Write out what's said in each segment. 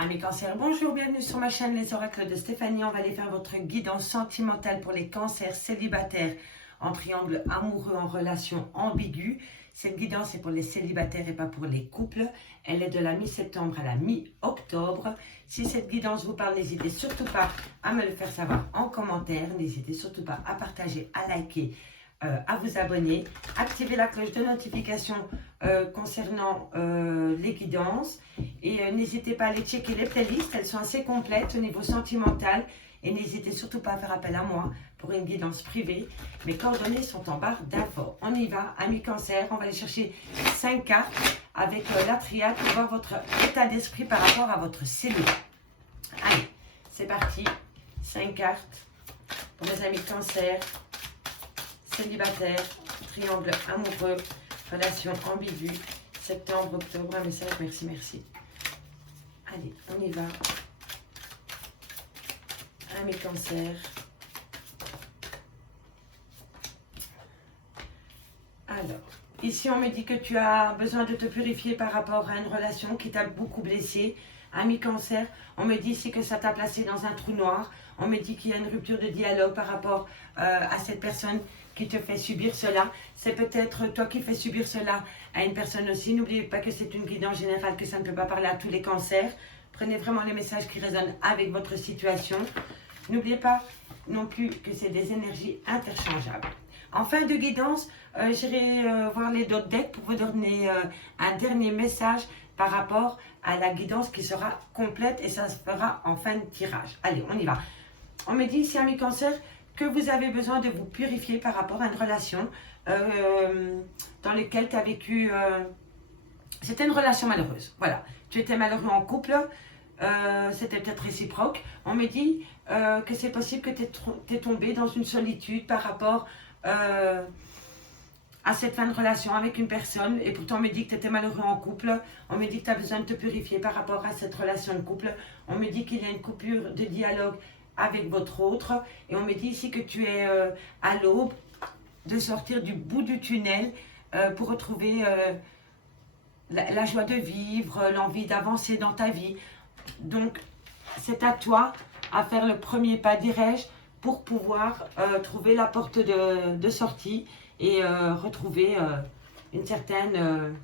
Amis Cancer, bonjour, bienvenue sur ma chaîne Les Oracles de Stéphanie. On va aller faire votre guidance sentimentale pour les cancers célibataires en triangle amoureux en relation ambiguë. Cette guidance est pour les célibataires et pas pour les couples. Elle est de la mi-septembre à la mi-octobre. Si cette guidance vous parle, n'hésitez surtout pas à me le faire savoir en commentaire. N'hésitez surtout pas à partager, à liker, à vous abonner, activer la cloche de notification concernant les guidances et n'hésitez pas à aller checker les playlists, elles sont assez complètes au niveau sentimental et n'hésitez surtout pas à faire appel à moi pour une guidance privée. Mes coordonnées sont en barre d'infos. On y va, amis Cancer, on va aller chercher 5 cartes avec la triade pour voir votre état d'esprit par rapport à votre cellule. Allez, c'est parti, 5 cartes pour les amis Cancer, célibataire, triangle amoureux, relation ambiguë, septembre, octobre, un message, merci, merci. Allez, on y va. Amis Cancer. Alors, ici on me dit que tu as besoin de te purifier par rapport à une relation qui t'a beaucoup blessé. Amis Cancer, on me dit ici que ça t'a placé dans un trou noir. On me dit qu'il y a une rupture de dialogue par rapport à cette personne qui te fait subir cela. C'est peut-être toi qui fais subir cela à une personne aussi. N'oubliez pas que c'est une guidance générale, que ça ne peut pas parler à tous les cancers. Prenez vraiment les messages qui résonnent avec votre situation. N'oubliez pas non plus que c'est des énergies interchangeables. En fin de guidance, j'irai voir les autres decks pour vous donner un dernier message par rapport à la guidance qui sera complète et ça se fera en fin de tirage. Allez, on y va. On me dit ici, amis Cancer, que vous avez besoin de vous purifier par rapport à une relation dans laquelle tu as vécu... c'était une relation malheureuse. Voilà, tu étais malheureux en couple, c'était peut-être réciproque. On me dit que c'est possible que tu es tombé dans une solitude par rapport à cette fin de relation avec une personne. Et pourtant, on me dit que tu étais malheureux en couple. On me dit que tu as besoin de te purifier par rapport à cette relation de couple. On me dit qu'il y a une coupure de dialogue avec votre autre. Et on me dit ici que tu es à l'aube de sortir du bout du tunnel pour retrouver la joie de vivre, l'envie d'avancer dans ta vie. Donc, c'est à toi à faire le premier pas, dirais-je, pour pouvoir trouver la porte de sortie et retrouver une certaine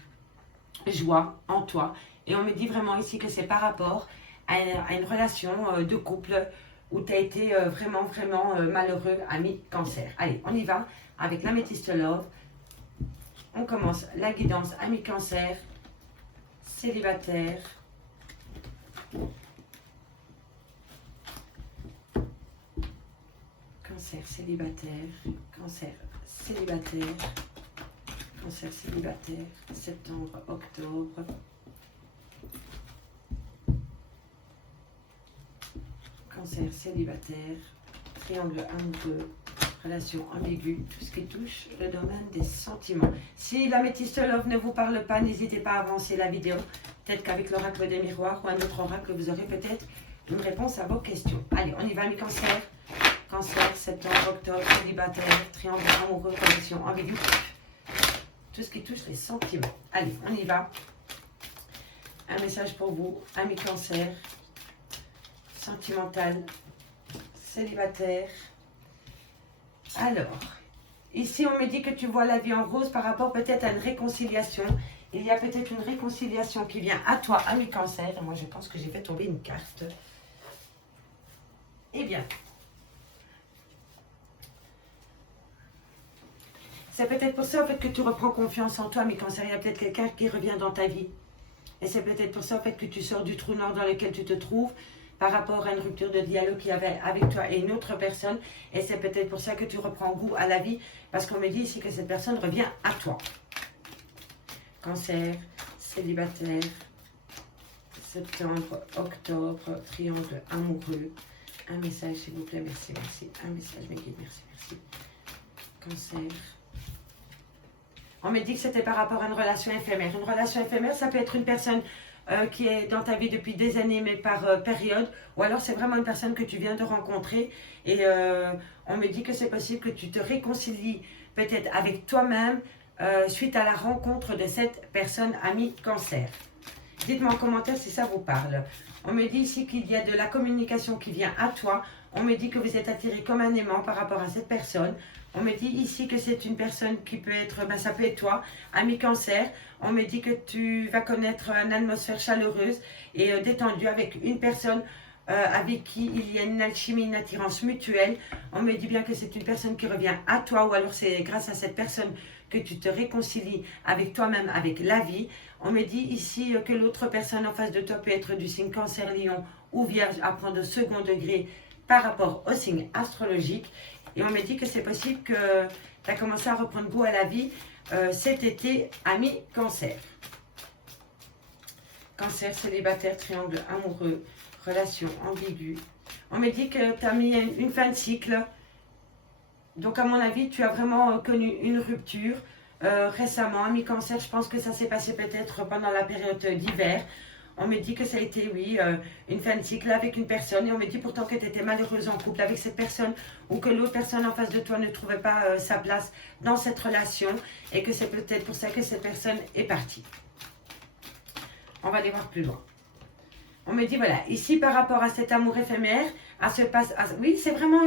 joie en toi. Et on me dit vraiment ici que c'est par rapport à une relation de couple où tu as été vraiment malheureux, ami Cancer. Allez, on y va avec l'améthyste love. On commence la guidance, ami Cancer, célibataire. Cancer célibataire, Cancer célibataire, Cancer célibataire, septembre, octobre. Cancer célibataire, triangle amoureux, relation ambiguë, tout ce qui touche le domaine des sentiments. Si l'améthyste love ne vous parle pas, n'hésitez pas à avancer la vidéo. Peut-être qu'avec l'oracle des miroirs ou un autre oracle, vous aurez peut-être une réponse à vos questions. Allez, on y va, mes cancers. Cancer, septembre, octobre, célibataire, triangle amoureux, relation ambiguë. Tout ce qui touche les sentiments. Allez, on y va. Un message pour vous, amis Cancer. Sentimental, célibataire. Alors, ici on me dit que tu vois la vie en rose par rapport peut-être à une réconciliation. Il y a peut-être une réconciliation qui vient à toi, ami Cancer. Et moi je pense que j'ai fait tomber une carte. Eh bien, c'est peut-être pour ça en fait que tu reprends confiance en toi, ami Cancer. Il y a peut-être quelqu'un qui revient dans ta vie. Et c'est peut-être pour ça en fait que tu sors du trou noir dans lequel tu te trouves, par rapport à une rupture de dialogue qu'il y avait avec toi et une autre personne. Et c'est peut-être pour ça que tu reprends goût à la vie, parce qu'on me dit ici que cette personne revient à toi. Cancer, célibataire, septembre, octobre, triangle amoureux. Un message s'il vous plaît, merci, merci. Un message mes guides, merci, merci. Cancer. On me dit que c'était par rapport à une relation éphémère. Une relation éphémère, ça peut être une personne qui est dans ta vie depuis des années, mais par période, ou alors c'est vraiment une personne que tu viens de rencontrer, et on me dit que c'est possible que tu te réconcilies peut-être avec toi-même suite à la rencontre de cette personne, ami Cancer. Dites-moi en commentaire si ça vous parle. On me dit ici qu'il y a de la communication qui vient à toi. On me dit que vous êtes attiré comme un aimant par rapport à cette personne. On me dit ici que c'est une personne qui peut être, ça peut être toi, ami cancer. On me dit que tu vas connaître une atmosphère chaleureuse et détendue avec une personne avec qui il y a une alchimie, une attirance mutuelle. On me dit bien que c'est une personne qui revient à toi, ou alors c'est grâce à cette personne que tu te réconcilies avec toi-même, avec la vie. On me dit ici que l'autre personne en face de toi peut être du signe cancer, lion ou vierge à prendre au second degré par rapport au signe astrologique. Et on me dit que c'est possible que tu as commencé à reprendre goût à la vie cet été, ami cancer. Cancer, célibataire, triangle amoureux, relation ambiguë. On me dit que tu as mis une fin de cycle. Donc à mon avis, tu as vraiment connu une rupture récemment. Ami cancer, je pense que ça s'est passé peut-être pendant la période d'hiver. On me dit que ça a été, oui, une fin de cycle avec une personne. Et on me dit pourtant que tu étais malheureuse en couple avec cette personne, ou que l'autre personne en face de toi ne trouvait pas sa place dans cette relation. Et que c'est peut-être pour ça que cette personne est partie. On va aller voir plus loin. On me dit, voilà, ici par rapport à cet amour éphémère, oui, c'est vraiment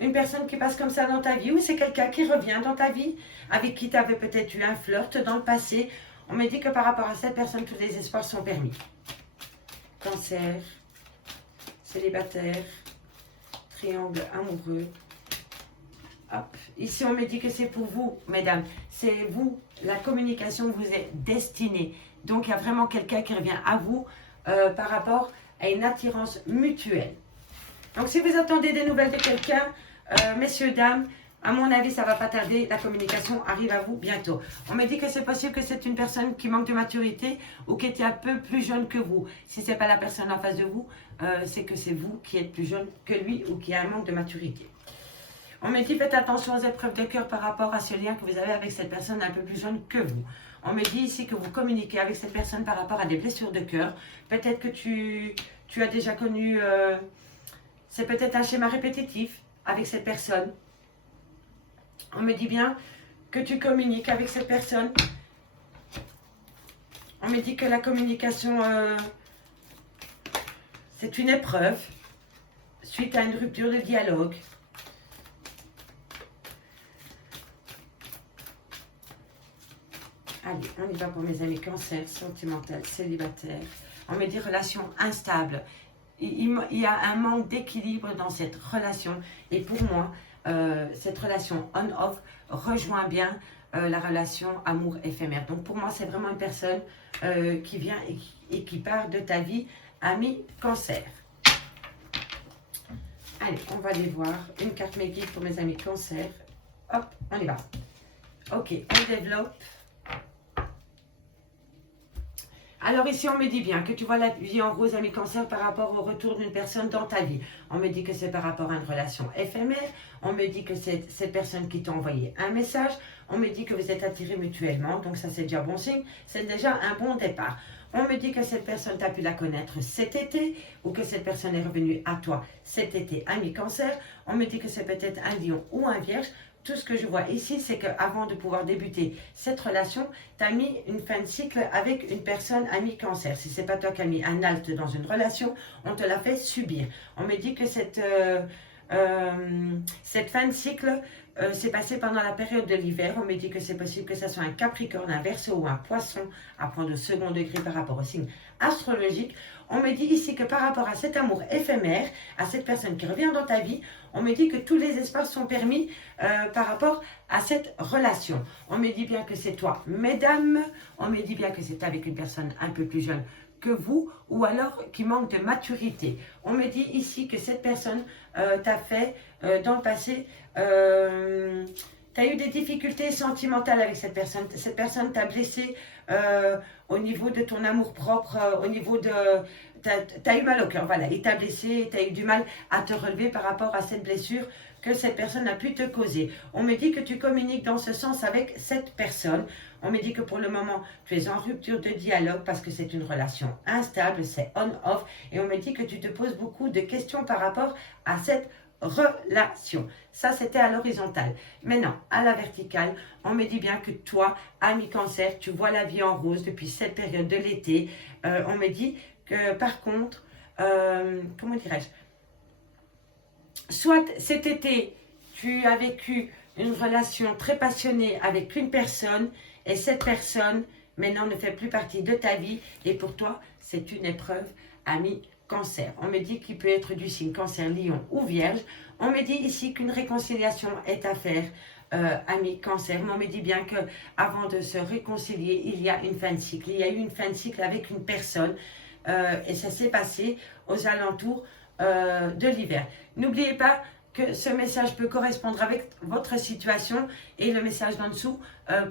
une personne qui passe comme ça dans ta vie, ou c'est quelqu'un qui revient dans ta vie, avec qui tu avais peut-être eu un flirt dans le passé. On me dit que par rapport à cette personne, tous les espoirs sont permis. Cancer, célibataire, triangle amoureux. Hop. Ici, on me dit que c'est pour vous, mesdames. C'est vous, la communication vous est destinée. Donc, il y a vraiment quelqu'un qui revient à vous par rapport à une attirance mutuelle. Donc, si vous attendez des nouvelles de quelqu'un, messieurs, dames, à mon avis, ça ne va pas tarder. La communication arrive à vous bientôt. On me dit que c'est possible que c'est une personne qui manque de maturité ou qui est un peu plus jeune que vous. Si ce n'est pas la personne en face de vous, c'est que c'est vous qui êtes plus jeune que lui ou qui a un manque de maturité. On me dit faites attention aux épreuves de cœur par rapport à ce lien que vous avez avec cette personne un peu plus jeune que vous. On me dit ici que vous communiquez avec cette personne par rapport à des blessures de cœur. Peut-être que tu as déjà connu, c'est peut-être un schéma répétitif avec cette personne. On me dit bien que tu communiques avec cette personne. On me dit que la communication, c'est une épreuve suite à une rupture de dialogue. Allez, on y va pour mes amis cancer, sentimental, célibataire. On me dit relation instable. Il y a un manque d'équilibre dans cette relation. Et pour moi, cette relation on-off rejoint bien la relation amour éphémère. Donc pour moi, c'est vraiment une personne qui vient et qui part de ta vie, ami cancer. Allez, on va aller voir une carte guide pour mes amis cancer. Hop, on y va. Ok, on développe. Alors ici, on me dit bien que tu vois la vie en rose, ami cancer, par rapport au retour d'une personne dans ta vie. On me dit que c'est par rapport à une relation éphémère. On me dit que c'est cette personne qui t'a envoyé un message. On me dit que vous êtes attirés mutuellement. Donc ça, c'est déjà bon signe. C'est déjà un bon départ. On me dit que cette personne, tu as pu la connaître cet été ou que cette personne est revenue à toi cet été, ami cancer. On me dit que c'est peut-être un lion ou un vierge. Tout ce que je vois ici, c'est qu'avant de pouvoir débuter cette relation, tu as mis une fin de cycle avec une personne ami cancer. Si ce n'est pas toi qui as mis un halte dans une relation, on te l'a fait subir. On me dit que cette fin de cycle s'est passée pendant la période de l'hiver. On me dit que c'est possible que ce soit un Capricorne, un Verseau ou un Poisson, à prendre au second degré par rapport au signe astrologique. On me dit ici que par rapport à cet amour éphémère, à cette personne qui revient dans ta vie, on me dit que tous les espaces sont permis par rapport à cette relation. On me dit bien que c'est toi, mesdames. On me dit bien que c'est avec une personne un peu plus jeune que vous, ou alors qui manque de maturité. On me dit ici que cette personne t'a fait dans le passé... tu as eu des difficultés sentimentales avec cette personne. Cette personne t'a blessé au niveau de ton amour-propre, au niveau de... Tu as eu mal au cœur, voilà. Il t'a blessé, tu as eu du mal à te relever par rapport à cette blessure que cette personne a pu te causer. On me dit que tu communiques dans ce sens avec cette personne. On me dit que pour le moment, tu es en rupture de dialogue parce que c'est une relation instable, c'est on-off. Et on me dit que tu te poses beaucoup de questions par rapport à cette relation. Ça, c'était à l'horizontale. Maintenant, à la verticale, on me dit bien que toi, ami Cancer, tu vois la vie en rose depuis cette période de l'été. On me dit que, par contre, comment dirais-je, soit cet été, tu as vécu une relation très passionnée avec une personne et cette personne, maintenant, ne fait plus partie de ta vie et pour toi, c'est une épreuve, ami Cancer. On me dit qu'il peut être du signe Cancer, Lion ou Vierge. On me dit ici qu'une réconciliation est à faire, ami Cancer. Mais on me dit bien que avant de se réconcilier, il y a une fin de cycle. Il y a eu une fin de cycle avec une personne et ça s'est passé aux alentours de l'hiver. N'oubliez pas que ce message peut correspondre avec votre situation et le message d'en dessous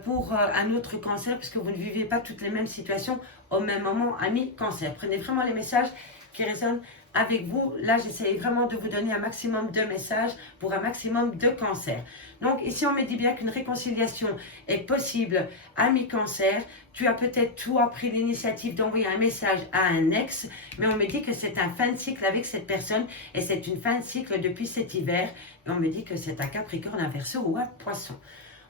pour un autre Cancer, puisque vous ne vivez pas toutes les mêmes situations au même moment, ami Cancer. Prenez vraiment les messages qui résonnent avec vous. Là, j'essaie vraiment de vous donner un maximum de messages pour un maximum de Cancer. Donc, ici, on me dit bien qu'une réconciliation est possible, ami Cancer. Tu as peut-être, toi, pris l'initiative d'envoyer un message à un ex, mais on me dit que c'est un fin de cycle avec cette personne et c'est une fin de cycle depuis cet hiver. Et on me dit que c'est un Capricorne, un Verseau ou un Poisson.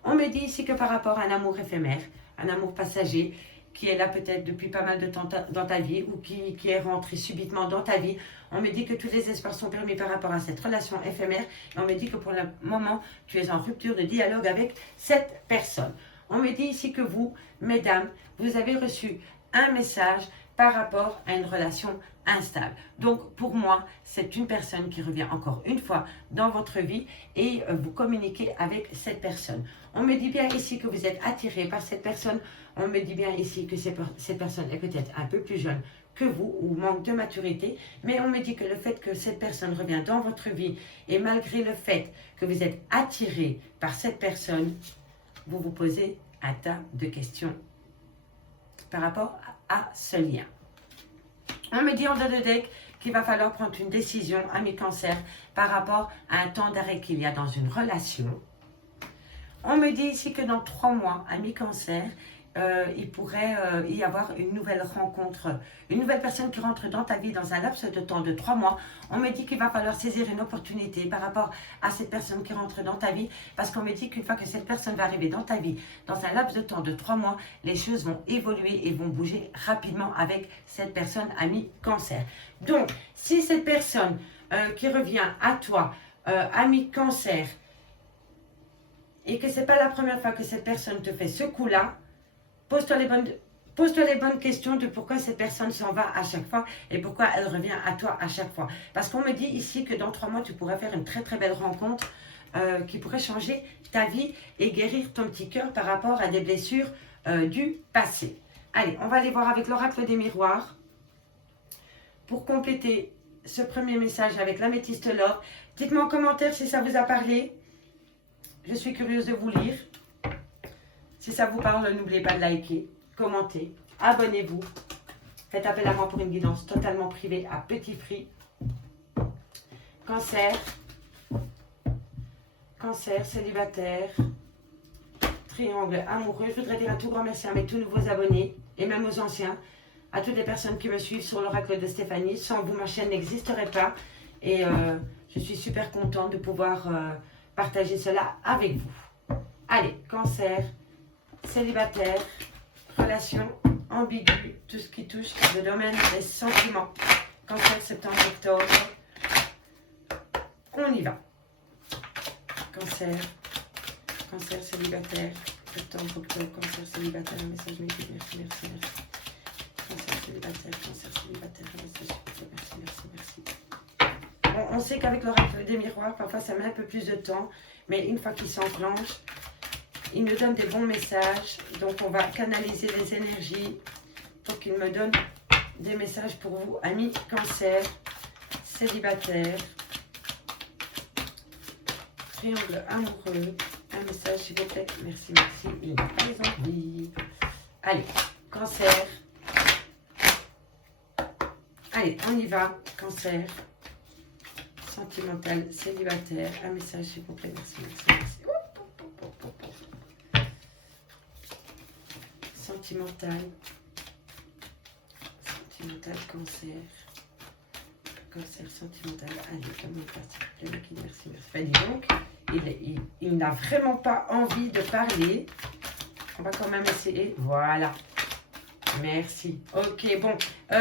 On me dit ici que par rapport à un amour éphémère, un amour passager, qui est là peut-être depuis pas mal de temps dans ta vie ou qui est rentré subitement dans ta vie. On me dit que tous les espoirs sont permis par rapport à cette relation éphémère. Et on me dit que pour le moment, tu es en rupture de dialogue avec cette personne. On me dit ici que vous, mesdames, vous avez reçu un message par rapport à une relation instable. Donc, pour moi, c'est une personne qui revient encore une fois dans votre vie et vous communiquez avec cette personne. On me dit bien ici que vous êtes attiré par cette personne. On me dit bien ici que cette personne est peut-être un peu plus jeune que vous ou manque de maturité. Mais on me dit que le fait que cette personne revient dans votre vie et malgré le fait que vous êtes attiré par cette personne, vous vous posez un tas de questions par rapport à ce lien. On me dit en dos de deck qu'il va falloir prendre une décision, ami Cancer, par rapport à un temps d'arrêt qu'il y a dans une relation. On me dit ici que dans 3 mois, ami Cancer, il pourrait y avoir une nouvelle rencontre, une nouvelle personne qui rentre dans ta vie dans un laps de temps de 3 mois. On me dit qu'il va falloir saisir une opportunité par rapport à cette personne qui rentre dans ta vie, parce qu'on me dit qu'une fois que cette personne va arriver dans ta vie, dans un laps de temps de 3 mois, les choses vont évoluer et vont bouger rapidement avec cette personne, ami Cancer. Donc, si cette personne qui revient à toi, ami Cancer, et que ce n'est pas la première fois que cette personne te fait ce coup-là, pose-toi les bonnes questions de pourquoi cette personne s'en va à chaque fois et pourquoi elle revient à toi à chaque fois. Parce qu'on me dit ici que dans 3 mois, tu pourrais faire une très très belle rencontre qui pourrait changer ta vie et guérir ton petit cœur par rapport à des blessures du passé. Allez, on va aller voir avec l'oracle des miroirs pour compléter ce premier message avec l'améthyste l'or. Dites-moi en commentaire si ça vous a parlé. Je suis curieuse de vous lire. Si ça vous parle, n'oubliez pas de liker, commenter, abonnez-vous. Faites appel à moi pour une guidance totalement privée à petit prix. Cancer. Cancer, célibataire. Triangle amoureux. Je voudrais dire un tout grand merci à mes tout nouveaux abonnés et même aux anciens. À toutes les personnes qui me suivent sur l'oracle de Stéphanie. Sans vous, ma chaîne n'existerait pas. Et je suis super contente de pouvoir partager cela avec vous. Allez, Cancer, célibataire, relation ambiguë, tout ce qui touche le domaine des sentiments. Cancer, septembre, octobre. On y va. Cancer, Cancer, célibataire, septembre, octobre, Cancer, célibataire, un message merci, merci, merci, merci. Cancer, célibataire, Cancer, célibataire, un message merci, merci, merci. On sait qu'avec l'oracle des miroirs, parfois ça met un peu plus de temps, mais une fois qu'il s'enclenche, il nous donne des bons messages. Donc on va canaliser les énergies pour qu'il me donne des messages pour vous, amis Cancer, célibataire, triangle amoureux. Un message s'il vous plaît, merci, merci, il n'a pas les envies. Allez, Cancer. Allez, on y va, Cancer. Sentimental, célibataire, un message s'il vous plaît, merci, merci, merci. Sentimental, Cancer, cancer sentimental. Allez, merci. Ben, dis donc, il n'a vraiment pas envie de parler. On va quand même essayer. Voilà. Merci. Ok, bon.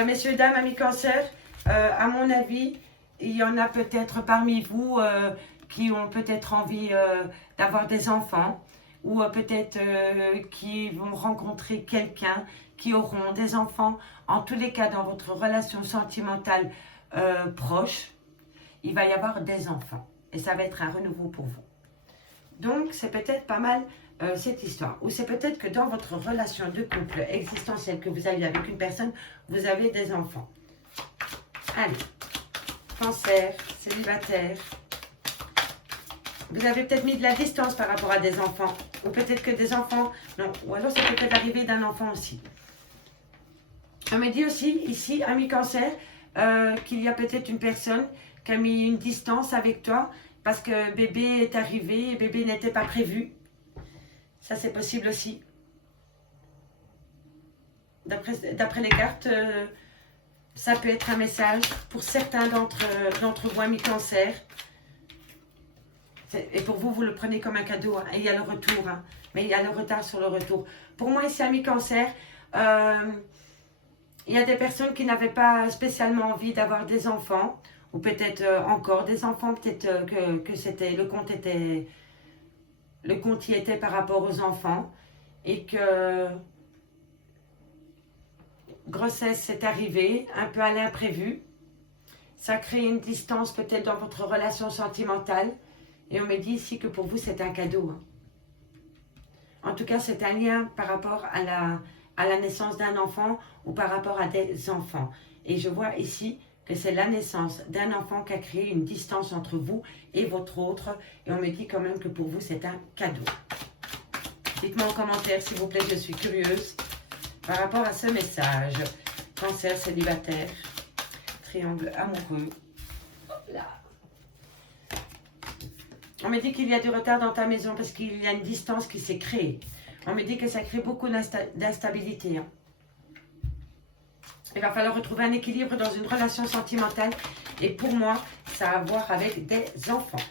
Messieurs, dames, amis cancer, à mon avis, il y en a peut-être parmi vous qui ont peut-être envie d'avoir des enfants ou peut-être qui vont rencontrer quelqu'un, qui auront des enfants. En tous les cas, dans votre relation sentimentale proche, il va y avoir des enfants. Et ça va être un renouveau pour vous. Donc, c'est peut-être pas mal cette histoire. Ou c'est peut-être que dans votre relation de couple existentielle que vous avez avec une personne, vous avez des enfants. Allez, cancer, célibataire. Vous avez peut-être mis de la distance par rapport à des enfants. Ou peut-être que des enfants... Non, ou alors c'est peut-être l'arrivée d'un enfant aussi. On me dit aussi, ici, ami cancer, qu'il y a peut-être une personne qui a mis une distance avec toi parce que bébé est arrivé et bébé n'était pas prévu. Ça, c'est possible aussi. D'après les cartes, ça peut être un message pour certains d'entre vous, amis cancer. Et pour vous, vous le prenez comme un cadeau. Hein, et il y a le retour. Hein, mais il y a le retard sur le retour. Pour moi, ici, amis cancer, il y a des personnes qui n'avaient pas spécialement envie d'avoir des enfants. Ou peut-être encore des enfants. Peut-être que c'était le compte y était par rapport aux enfants. Et que grossesse est arrivée, un peu à l'imprévu. Ça crée une distance peut-être dans votre relation sentimentale. Et on me dit ici que pour vous, c'est un cadeau. Hein. En tout cas, c'est un lien par rapport à la naissance d'un enfant ou par rapport à des enfants. Et je vois ici que c'est la naissance d'un enfant qui a créé une distance entre vous et votre autre. Et on me dit quand même que pour vous, c'est un cadeau. Dites-moi en commentaire, s'il vous plaît, je suis curieuse par rapport à ce message. Cancer, célibataire, triangle amoureux. Hop là. On me dit qu'il y a du retard dans ta maison parce qu'il y a une distance qui s'est créée. On me dit que ça crée beaucoup d'instabilité. Hein. Il va falloir retrouver un équilibre dans une relation sentimentale. Et pour moi, ça a à voir avec des enfants.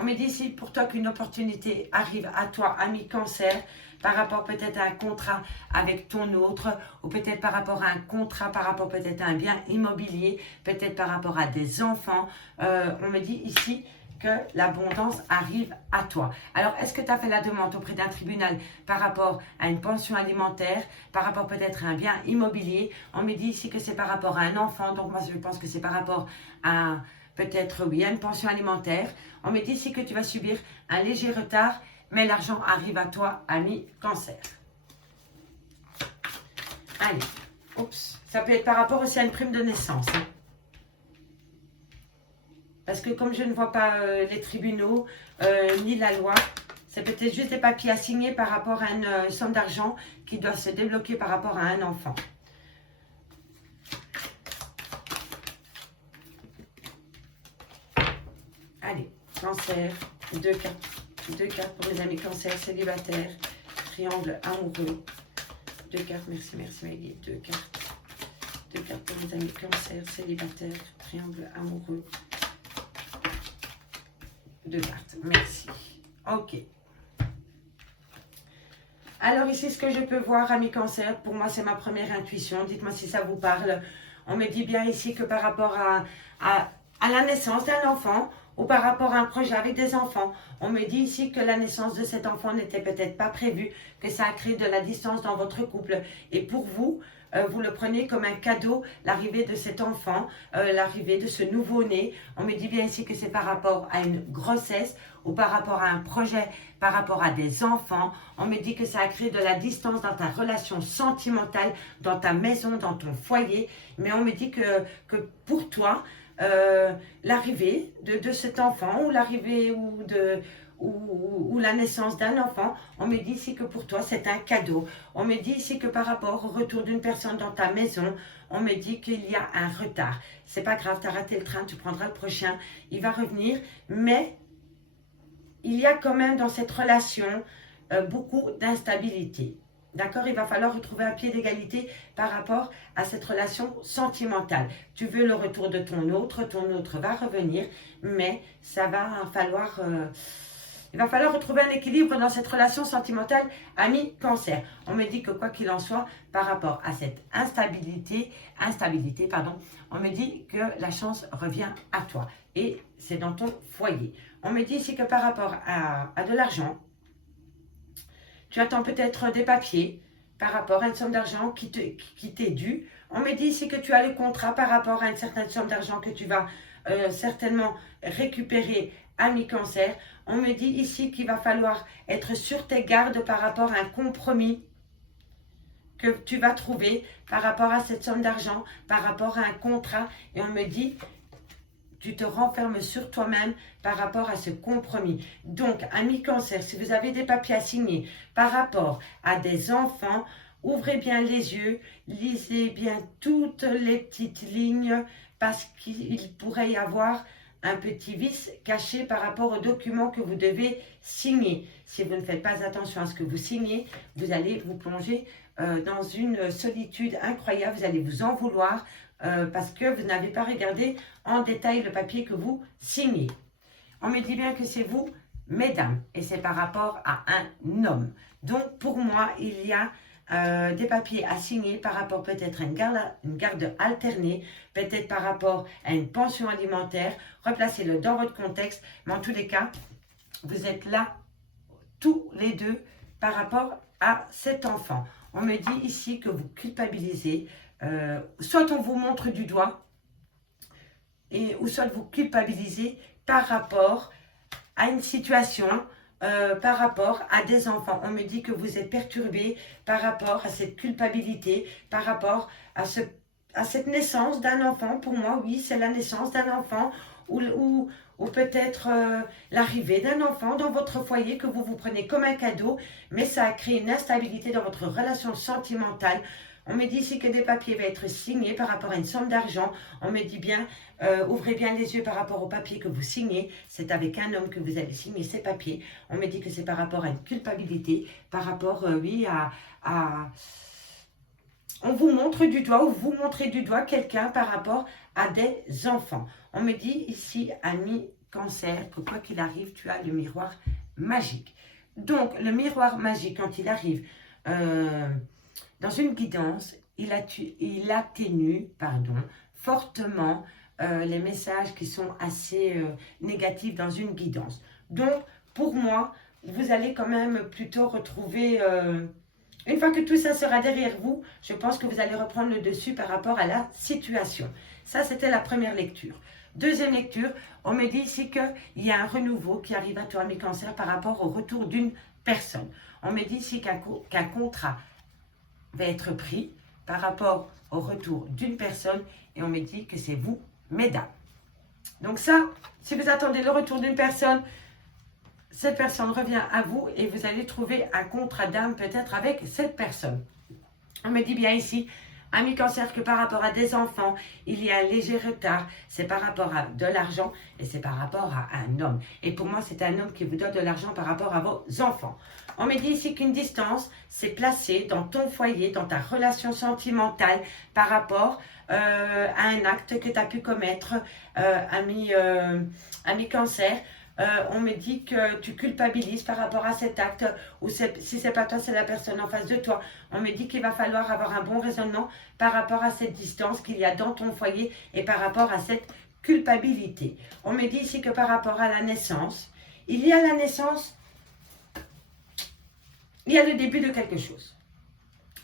On me dit ici pour toi qu'une opportunité arrive à toi, ami cancer, par rapport peut-être à un contrat avec ton autre, ou peut-être par rapport à un contrat, par rapport peut-être à un bien immobilier, peut-être par rapport à des enfants. On me dit ici que l'abondance arrive à toi. Alors, est-ce que tu as fait la demande auprès d'un tribunal par rapport à une pension alimentaire, par rapport peut-être à un bien immobilier? On me dit ici que c'est par rapport à un enfant, donc moi je pense que c'est par rapport à peut-être, oui, à une pension alimentaire. On me dit ici que tu vas subir un léger retard, mais l'argent arrive à toi, ami cancer. Allez, oups, ça peut être par rapport aussi à une prime de naissance. Hein. Parce que comme je ne vois pas les tribunaux, ni la loi, c'est peut-être juste des papiers à signer par rapport à une somme d'argent qui doit se débloquer par rapport à un enfant. Allez, cancer, deux cartes pour les amis cancer, célibataires, triangle amoureux. Deux cartes, merci Maggie, deux cartes pour les amis cancer, célibataires, triangle amoureux. Deux cartes, merci. Ok. Alors ici, ce que je peux voir, amis cancer, pour moi, c'est ma première intuition. Dites-moi si ça vous parle. On me dit bien ici que par rapport à la naissance d'un enfant ou par rapport à un projet avec des enfants, on me dit ici que la naissance de cet enfant n'était peut-être pas prévue, que ça a créé de la distance dans votre couple. Et pour vous, vous le prenez comme un cadeau, l'arrivée de cet enfant, l'arrivée de ce nouveau-né. On me dit bien ici que c'est par rapport à une grossesse ou par rapport à un projet, par rapport à des enfants. On me dit que ça a créé de la distance dans ta relation sentimentale, dans ta maison, dans ton foyer. Mais on me dit que pour toi, l'arrivée de cet enfant ou l'arrivée ou la naissance d'un enfant, on me dit ici que pour toi c'est un cadeau. On me dit ici que par rapport au retour d'une personne dans ta maison, on me dit qu'il y a un retard. C'est pas grave, tu as raté le train, tu prendras le prochain, il va revenir. Mais il y a quand même dans cette relation beaucoup d'instabilité. D'accord? Il va falloir retrouver un pied d'égalité par rapport à cette relation sentimentale. Tu veux le retour de ton autre va revenir, mais il va falloir retrouver un équilibre dans cette relation sentimentale ami cancer. On me dit que quoi qu'il en soit, par rapport à cette instabilité, on me dit que la chance revient à toi et c'est dans ton foyer. On me dit ici que par rapport à de l'argent, tu attends peut-être des papiers par rapport à une somme d'argent qui t'est due. On me dit ici que tu as le contrat par rapport à une certaine somme d'argent que tu vas certainement récupérer à mi-cancer. On me dit ici qu'il va falloir être sur tes gardes par rapport à un compromis que tu vas trouver par rapport à cette somme d'argent, par rapport à un contrat. Et on me dit tu te renfermes sur toi-même par rapport à ce compromis. Donc, ami cancer, si vous avez des papiers à signer par rapport à des enfants, ouvrez bien les yeux, lisez bien toutes les petites lignes parce qu'il pourrait y avoir un petit vice caché par rapport aux documents que vous devez signer. Si vous ne faites pas attention à ce que vous signez, vous allez vous plonger dans une solitude incroyable, vous allez vous en vouloir parce que vous n'avez pas regardé en détail le papier que vous signez. On me dit bien que c'est vous, mesdames, et c'est par rapport à un homme. Donc, pour moi, il y a des papiers à signer par rapport peut-être à une garde alternée, peut-être par rapport à une pension alimentaire. Replacez-le dans votre contexte, mais en tous les cas, vous êtes là tous les deux par rapport à cet enfant. On me dit ici que vous culpabilisez, soit on vous montre du doigt, ou soit vous culpabilisez par rapport à une situation, par rapport à des enfants. On me dit que vous êtes perturbé par rapport à cette culpabilité, par rapport à cette naissance d'un enfant. Pour moi, oui, c'est la naissance d'un enfant ou peut-être l'arrivée d'un enfant dans votre foyer que vous prenez comme un cadeau, mais ça a créé une instabilité dans votre relation sentimentale. On me dit ici que des papiers vont être signés par rapport à une somme d'argent. On me dit bien, ouvrez bien les yeux par rapport aux papiers que vous signez. C'est avec un homme que vous allez signer ces papiers. On me dit que c'est par rapport à une culpabilité, par rapport, oui, on vous montre du doigt ou vous montrez du doigt quelqu'un par rapport à des enfants. On me dit ici, ami cancer, que quoi qu'il arrive, tu as le miroir magique. Donc, le miroir magique, quand il arrive dans une guidance, il atténue fortement les messages qui sont assez négatifs dans une guidance. Donc, pour moi, vous allez quand même plutôt retrouver... une fois que tout ça sera derrière vous, je pense que vous allez reprendre le dessus par rapport à la situation. Ça, c'était la première lecture. Deuxième lecture, on me dit ici qu'il y a un renouveau qui arrive à toi, mes cancers, par rapport au retour d'une personne. On me dit ici qu'un contrat va être pris par rapport au retour d'une personne et on me dit que c'est vous, mesdames. Donc ça, si vous attendez le retour d'une personne, cette personne revient à vous et vous allez trouver un contrat d'âme peut-être avec cette personne. On me dit bien ici, ami cancer, que par rapport à des enfants, il y a un léger retard. C'est par rapport à de l'argent et c'est par rapport à un homme. Et pour moi, c'est un homme qui vous donne de l'argent par rapport à vos enfants. On me dit ici qu'une distance s'est placée dans ton foyer, dans ta relation sentimentale par rapport à un acte que tu as pu commettre, ami cancer. On me dit que tu culpabilises par rapport à cet acte, ou si c'est pas toi, c'est la personne en face de toi. On me dit qu'il va falloir avoir un bon raisonnement par rapport à cette distance qu'il y a dans ton foyer et par rapport à cette culpabilité. On me dit ici que par rapport à la naissance, il y a la naissance, il y a le début de quelque chose.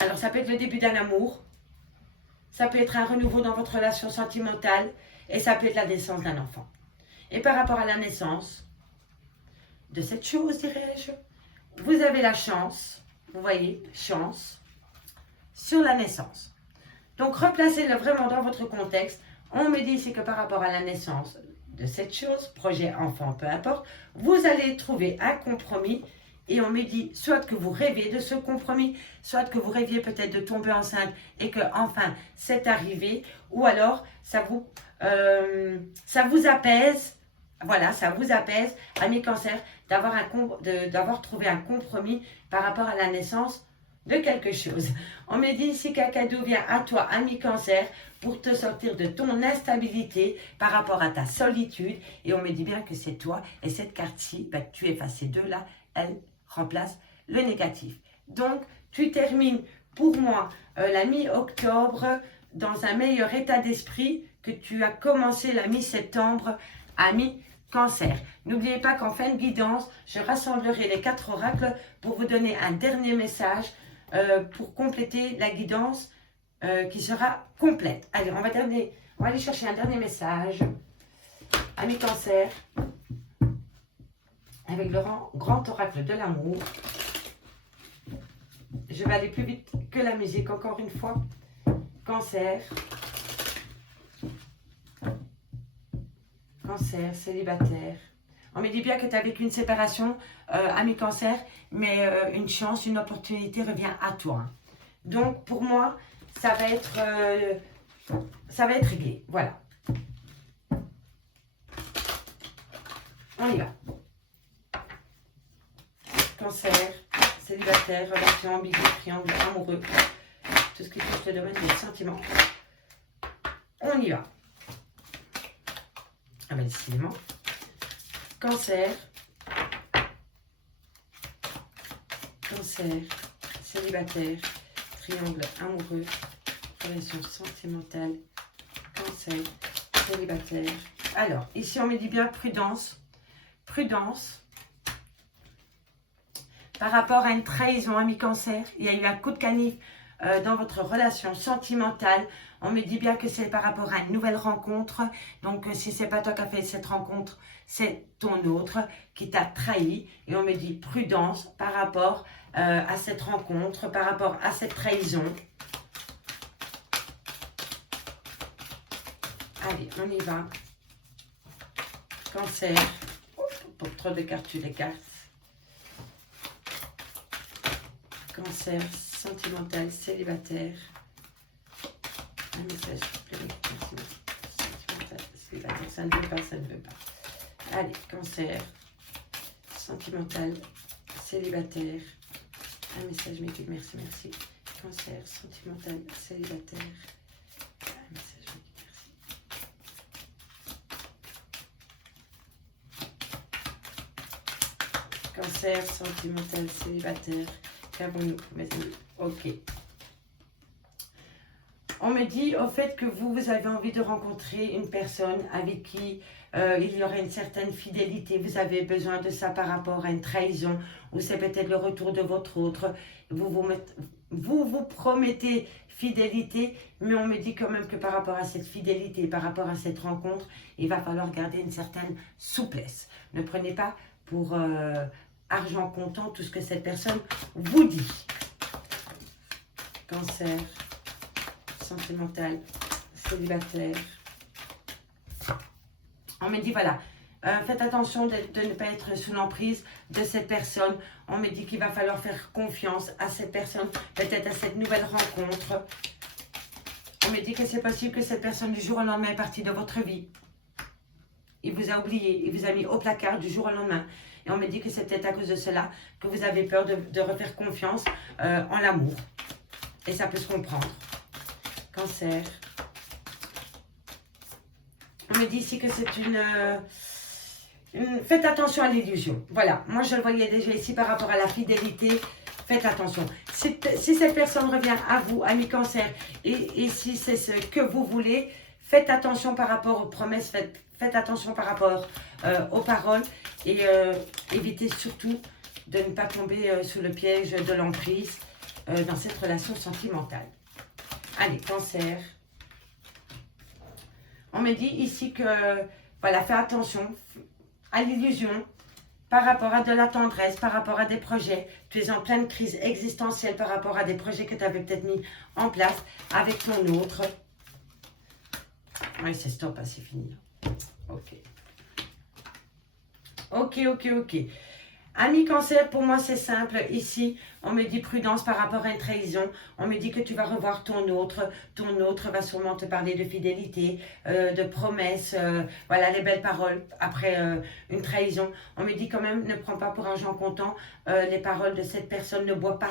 Alors ça peut être le début d'un amour, ça peut être un renouveau dans votre relation sentimentale et ça peut être la naissance d'un enfant. Et par rapport à la naissance de cette chose, dirais-je, vous avez la chance, vous voyez, chance, sur la naissance. Donc, replacez-le vraiment dans votre contexte. On me dit ici que par rapport à la naissance de cette chose, projet, enfant, peu importe, vous allez trouver un compromis. Et on me dit, soit que vous rêvez de ce compromis, soit que vous rêviez peut-être de tomber enceinte et que enfin c'est arrivé, ou alors ça vous apaise, voilà, ça vous apaise, ami cancer, d'avoir trouvé un compromis par rapport à la naissance de quelque chose. On me dit ici qu'un cadeau vient à toi, ami Cancer, pour te sortir de ton instabilité par rapport à ta solitude. Et on me dit bien que c'est toi. Et cette carte-ci, bah, tu effaces ces deux-là, elle remplace le négatif. Donc, tu termines pour moi la mi-octobre dans un meilleur état d'esprit que tu as commencé la mi-septembre à mi-Cancer. N'oubliez pas qu'en fin de guidance, je rassemblerai les 4 oracles pour vous donner un dernier message pour compléter la guidance qui sera complète. Allez, on va aller chercher un dernier message. Amis Cancer, avec le grand oracle de l'amour. Je vais aller plus vite que la musique, encore une fois. Cancer. Cancer, célibataire. On me dit bien que tu as vécu une séparation, ami Cancer, mais une chance, une opportunité revient à toi. Donc, pour moi, ça va être réglé. Voilà. On y va. Cancer, célibataire, relation ambiguë, triangle amoureux. Tout ce qui touche le domaine des sentiments. On y va. Ah ben décidément. Cancer. Cancer, célibataire, triangle amoureux, relation sentimentale, Cancer, célibataire. Alors, ici on me dit bien prudence. Prudence. Par rapport à une trahison, ami Cancer, il y a eu un coup de canif dans votre relation sentimentale. On me dit bien que c'est par rapport à une nouvelle rencontre. Donc, si ce n'est pas toi qui as fait cette rencontre, c'est ton autre qui t'a trahi. Et on me dit prudence par rapport à cette rencontre, par rapport à cette trahison. Allez, on y va. Cancer. Pour trop de cartes, tu les casses. Cancer, sentimental, célibataire. Un message supplémentaire. Sentimental, célibataire. Ça ne veut pas, ça ne veut pas. Allez, cancer, sentimental, célibataire. Un message médical, merci, merci. Cancer, sentimental, célibataire. Un message médical, merci. Cancer, sentimental, célibataire. Qu'avons-nous? Ok. On me dit au fait que vous avez envie de rencontrer une personne avec qui il y aurait une certaine fidélité. Vous avez besoin de ça par rapport à une trahison ou c'est peut-être le retour de votre autre. Vous promettez fidélité, mais on me dit quand même que par rapport à cette fidélité, par rapport à cette rencontre, il va falloir garder une certaine souplesse. Ne prenez pas pour argent comptant tout ce que cette personne vous dit. Cancer, sentimental, célibataire. On me dit voilà, faites attention de ne pas être sous l'emprise de cette personne. On me dit qu'il va falloir faire confiance à cette personne, peut-être à cette nouvelle rencontre. On me dit que c'est possible que cette personne du jour au lendemain est partie de votre vie. Il vous a oublié, il vous a mis au placard du jour au lendemain. Et on me dit que c'est peut-être à cause de cela que vous avez peur de refaire confiance en l'amour. Et ça peut se comprendre. Cancer. On me dit ici que c'est faites attention à l'illusion. Voilà, moi je le voyais déjà ici par rapport à la fidélité. Faites attention. Si cette personne revient à vous, ami Cancer, et si c'est ce que vous voulez, faites attention par rapport aux promesses, faites attention par rapport aux paroles et évitez surtout de ne pas tomber sous le piège de l'emprise dans cette relation sentimentale. Allez, Cancer. On me dit ici que, voilà, fais attention à l'illusion par rapport à de la tendresse, par rapport à des projets. Tu es en pleine crise existentielle par rapport à des projets que tu avais peut-être mis en place avec ton autre. Oui, c'est stop, hein, c'est fini. Ok. Ok. Ami Cancer, pour moi c'est simple. Ici, on me dit prudence par rapport à une trahison. On me dit que tu vas revoir ton autre. Ton autre va sûrement te parler de fidélité, de promesses. Voilà les belles paroles après une trahison. On me dit quand même, ne prends pas pour un gens content les paroles de cette personne. Ne bois pas,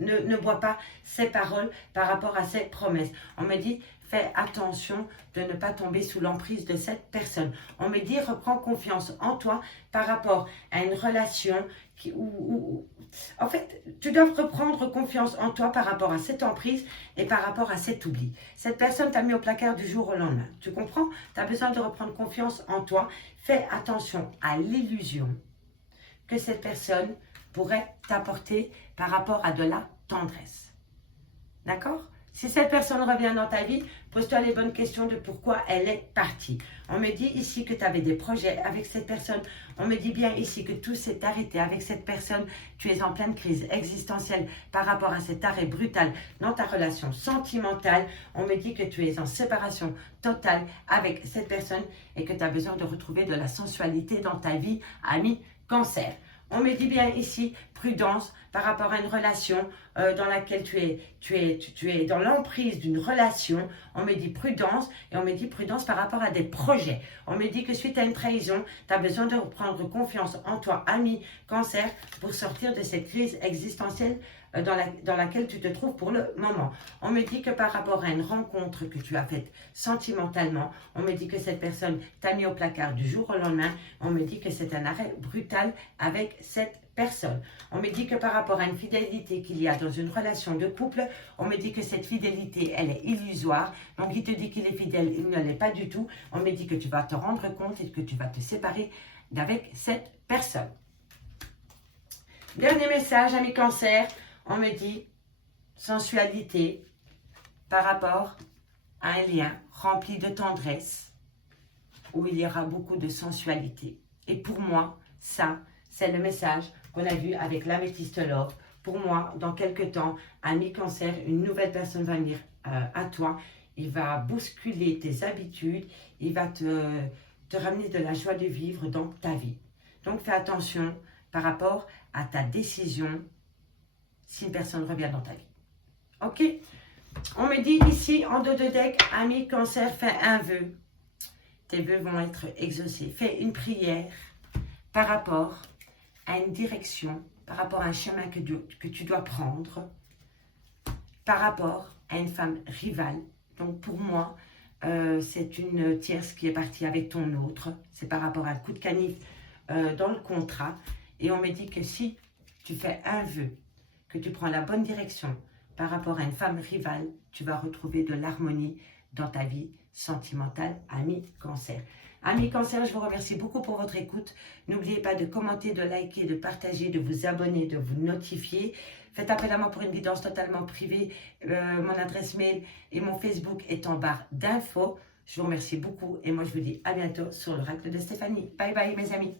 ne bois pas ces paroles par rapport à cette promesse. On me dit, fais attention de ne pas tomber sous l'emprise de cette personne. On me dit, reprends confiance en toi par rapport à une relation en fait, tu dois reprendre confiance en toi par rapport à cette emprise et par rapport à cet oubli. Cette personne t'a mis au placard du jour au lendemain. Tu comprends? Tu as besoin de reprendre confiance en toi. Fais attention à l'illusion que cette personne pourrait t'apporter par rapport à de la tendresse. D'accord? Si cette personne revient dans ta vie, pose-toi les bonnes questions de pourquoi elle est partie. On me dit ici que tu avais des projets avec cette personne. On me dit bien ici que tout s'est arrêté avec cette personne. Tu es en pleine crise existentielle par rapport à cet arrêt brutal dans ta relation sentimentale. On me dit que tu es en séparation totale avec cette personne et que tu as besoin de retrouver de la sensualité dans ta vie, ami Cancer. On me dit bien ici prudence par rapport à une relation dans laquelle tu es dans l'emprise d'une relation. On me dit prudence et on me dit prudence par rapport à des projets. On me dit que suite à une trahison, tu as besoin de reprendre confiance en toi, ami Cancer, pour sortir de cette crise existentielle dans laquelle tu te trouves pour le moment. On me dit que par rapport à une rencontre que tu as faite sentimentalement, on me dit que cette personne t'a mis au placard du jour au lendemain. On me dit que c'est un arrêt brutal avec cette personne. On me dit que par rapport à une fidélité qu'il y a dans une relation de couple, on me dit que cette fidélité, elle est illusoire. Donc, il te dit qu'il est fidèle, il ne l'est pas du tout. On me dit que tu vas te rendre compte et que tu vas te séparer d'avec cette personne. Dernier message, ami Cancer. On me dit sensualité par rapport à un lien rempli de tendresse où il y aura beaucoup de sensualité. Et pour moi, ça, c'est le message qu'on a vu avec l'améthyste love. Pour moi, dans quelques temps, ami Cancer, une nouvelle personne va venir à toi. Il va bousculer tes habitudes. Il va te ramener de la joie de vivre dans ta vie. Donc, fais attention par rapport à ta décision si une personne revient dans ta vie. Ok? On me dit ici, en dos de deck, ami Cancer, fais un vœu. Tes vœux vont être exaucés. Fais une prière par rapport à une direction, par rapport à un chemin que tu dois prendre, par rapport à une femme rivale. Donc pour moi, c'est une tierce qui est partie avec ton autre. C'est par rapport à un coup de canif dans le contrat. Et on me dit que si tu fais un vœu, que tu prends la bonne direction par rapport à une femme rivale, tu vas retrouver de l'harmonie dans ta vie sentimentale, ami Cancer. Amis Cancer, je vous remercie beaucoup pour votre écoute. N'oubliez pas de commenter, de liker, de partager, de vous abonner, de vous notifier. Faites appel à moi pour une guidance totalement privée. Mon adresse mail et mon Facebook est en barre d'infos. Je vous remercie beaucoup et moi je vous dis à bientôt sur l'oracle de Stéphanie. Bye bye mes amis.